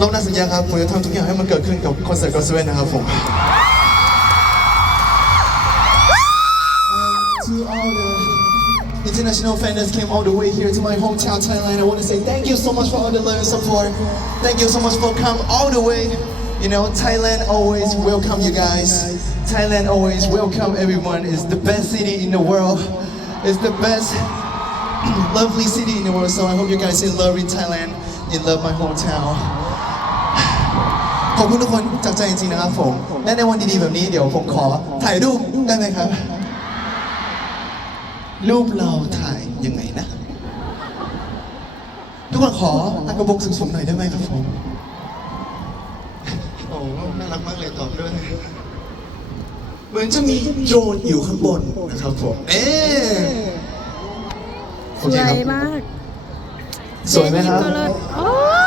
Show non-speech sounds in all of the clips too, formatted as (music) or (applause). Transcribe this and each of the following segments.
รอบหน้าสัญญาครับผมจะทำทุกอย่างให้มันเกิดขึ้นกับคอนเสิร์ตกอสเวนนะครับผม To all the international fans that came all the way here to my hometown Thailand I want to say thank you so much for all the love and support thank you so much for coming all the way you know Thailand always welcome you guys Thailand always welcome everyone it's the best city in the world it's the best (clears throat) lovely city in the world so I hope you guys in love in Thailand you love my hometown ขอบคุณทุกคนจากใจจริงๆนะครับผม และในวันดีๆแบบนี้เดี๋ยวผมขอถ่ายรูปได้ไหมครับ รูปเราถ่ายยังไงนะ ทุกคนขออักกระบกสูงๆหน่อยได้ไหมครับผม โอ้น่ารักมากเลยตอบด้วย เหมือนจะมีโดรนอยู่ข้างบนนะครับผม เอ๊ะสโอเควยครับมาก สวยไหมครับเจนนี่ก็เลิศโอ้ย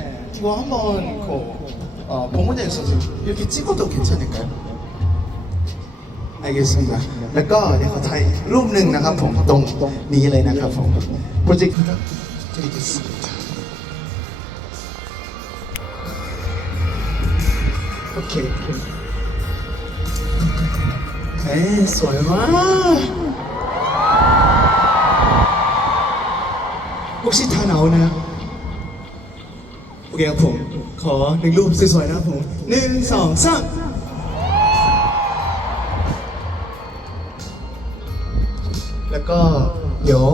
이거 한번 그 어, 봉무대에서 좀 이렇게 찍어도 괜찮을까요? 알겠습니다. แล้วก็เดี๋ยวขอถ่ายรูปหนึ่งนะครับผมตรงนี้เลยนะครับผมโปรเจกต์드리겠습니다โอเคเอ้ยสวยมาก 혹시 다 나오나요? โอเคครับผม ขอหนึ่งรูปสวยๆนะครับผมหนึ่งสองสามแล้วก็เดี๋ยว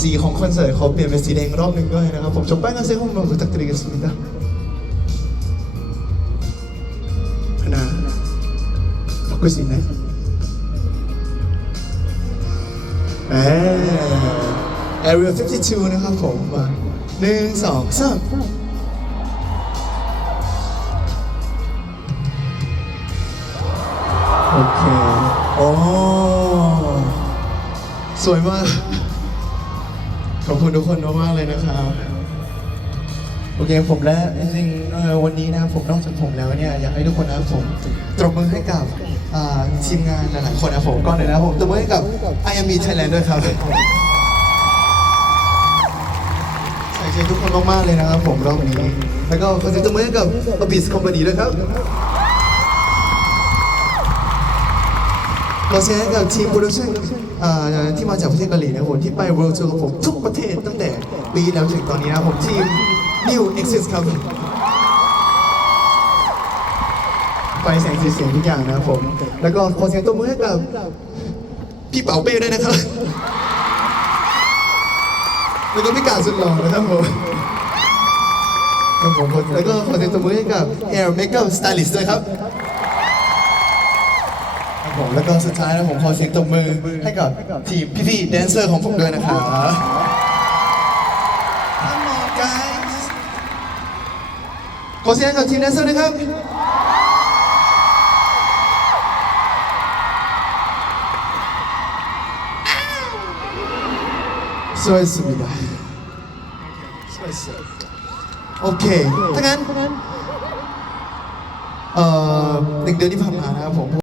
สีของคอนเสิร์ตเขาเปลี่ยนเป็นสีแดงรอบหนึ่งด้วยนะครับผมจบไปกันเซ็กผมมาบุตักตรีกันสุดนะพนาขอบคุณสินะเออ Area 52 นะครับผมมา หนึ่งสองสามโอเค โอ้สวยมาก ขอบคุณทุกคนมากๆเลยนะครับ โอเคผมและจริงๆเอ่อวันนี้นะครับผมนอกจากผมแล้วเนี่ยอยากให้ทุกคนนะครับผมตบมือให้กับอ่าทีมงานหลายๆคนนะครับผมก่อนเลยนะครับผมตบมือให้กับ I am me Thailand ด้วยครับ ใจทุกคนมากๆเลยนะครับผมรอบนี้ แล้วก็ขอเสียงตบมือให้กับ Abyss Company ด้วยครับขอเสียงให้กับทีมโปรดักชั่นอ่าที่มาจากประเทศเกาหลีนะครับผมที่ไป World Tour กับผมทุกประเทศตั้งแต่ปีแล้วถึงตอนนี้นะผมทีม New Exit ครับไฟแสงสีเสียงทุกอย่างนะครับผม แล้วก็ขอเสียงตบมือให้กับพี่เป๋าเป้ด้วยนะครับ แล้วก็พี่กาดสุดหล่อนะครับผมครับผมแล้วก็ขอเสียงตบมือให้กับ Air Makeup Stylist ด้วยครับครับผมแล้วก็สุดท้ายนะผมขอเสียงตบมือให้กับทีมพี่ๆแดนเซอร์ของผมด้วยนะครับ Come on guys ขอเสียงกับทีมแดนเซอร์นะครับ 수고했습니다. 수고했어요. 오케이. ถ้างั้นเอ่อหนึ่งเดือนที่ผ่านมานะครับผม